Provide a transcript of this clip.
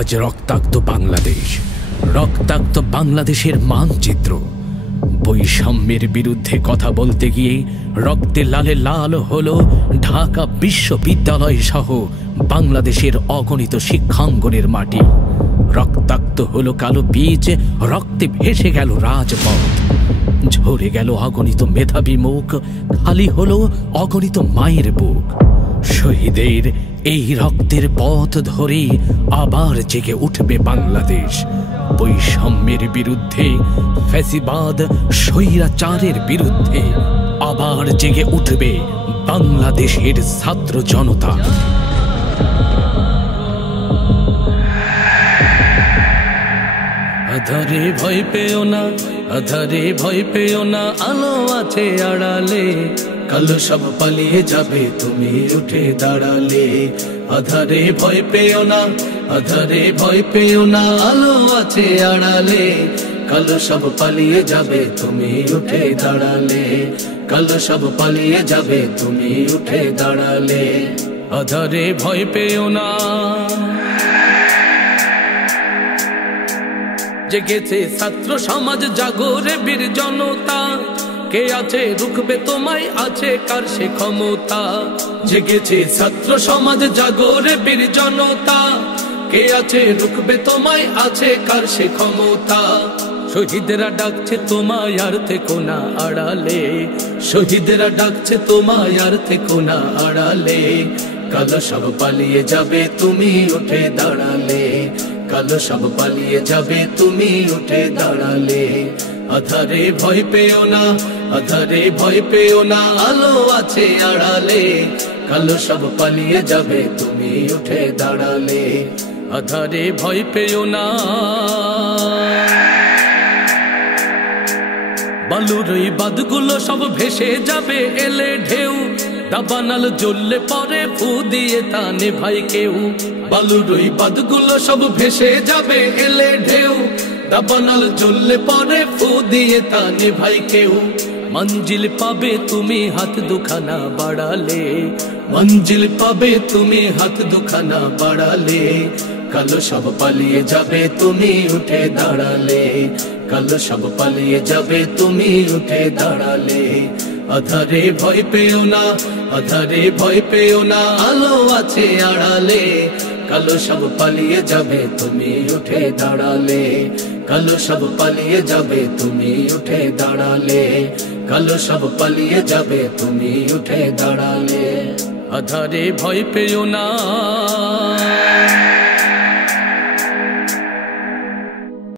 আজ রক্তাক্ত বাংলাদেশ, রক্তাক্ত বাংলাদেশের মানচিত্র। বৈষম্যের বিরুদ্ধে কথা বলতে গিয়ে রক্তে লালে লাল হলো ঢাকা বিশ্ববিদ্যালয় সহ বাংলাদেশের অগণিত শিক্ষাঙ্গনের মাটি। রক্তাক্ত হলো কালো বীজ, রক্তে ভেসে গেল রাজপথ। ঝরে গেল অগণিত মেধাবী মুখ, খালি হলো অগণিত মায়ের বুক। শহীদের এই রক্তের পথ ধরে আবার জেগে উঠবে বাংলাদেশ। বৈষম্যের বিরুদ্ধে, ফ্যাসিবাদ স্বৈরাচারের বিরুদ্ধে আবার জেগে উঠবে বাংলাদেশের ছাত্র জনতা। আধারে ভয় পেও না, আধারে ভয় পেও না, আলো আছে আড়ালে। কালো সব পালিয়ে যাবে তুমি উঠে দাঁড়ালে। আধারে ভয় পেও না, আধারে ভয় পেও না, আলো আছে আড়ালে। কালো সব পালিয়ে যাবে তুমি উঠে দাঁড়ালে। কালো সব পালিয়ে যাবে তুমি উঠে দাঁড়ালে। আধারে ভয় পেও না। জেগেছে ছাত্র সমাজ, জাগরে বীর জনতা। কে আছে রুখবে তোমায়, আছে কার সে ক্ষমতা? জেগেছে ছাত্র সমাজ, জাগরে বীর জনতা। কে আছে রুখবে তোমায়, আছে কার সে ক্ষমতা? শহীদেরা ডাকছে তোমায়, আর থেকো না আড়ালে। শহীদেরা ডাকছে তোমায়, আর থেকো না আড়ালে। কালো সব পালিয়ে যাবে তুমি উঠে দাঁড়ালে। কালো সব পালিয়ে যাবে তুমি উঠে দাঁড়ালে। আধারে ভয় পেও না, আধারে ভয় পেও না, আলো আছে আড়ালে। কালো সব পালিয়ে যাবে তুমি উঠে দাঁড়ালে। আধারে ভয় পেও না। বালুর ওই বাঁধগুলো সব ভেসে যাবে এলে ঢেউ। দাবানাল জ্বললে পরে ফু দিয়ে তা নেভাই কেউ। বালুর ওই বাঁধগুলো সব ভেসে যাবে এলে ঢেউ। দাবানাল জ্বললে পরে ফু দিয়ে তা নেভাই কেউ। মঞ্জিল পাবে তুমি হাত দুখানা বাড়ালে। মঞ্জিল পাবে তুমি হাত দুখানা বাড়ালে। কালো সব পালিয়ে যাবে তুমি উঠে দাঁড়ালে। কালো সব পালিয়ে যাবে তুমি উঠে দাঁড়ালে। আধারে ভয় পেও না, আধারে ভয় পেও না, আলো আছে আড়ালে। কালো সব পালিয়ে যাবে তুমি উঠে দাঁড়ালে। কালো সব পালিয়ে যাবে তুমি উঠে দাঁড়ালে। কালো সব পালিয়ে যাবে তুমি উঠে দাঁড়ালে। আধারে ভয় পেও না।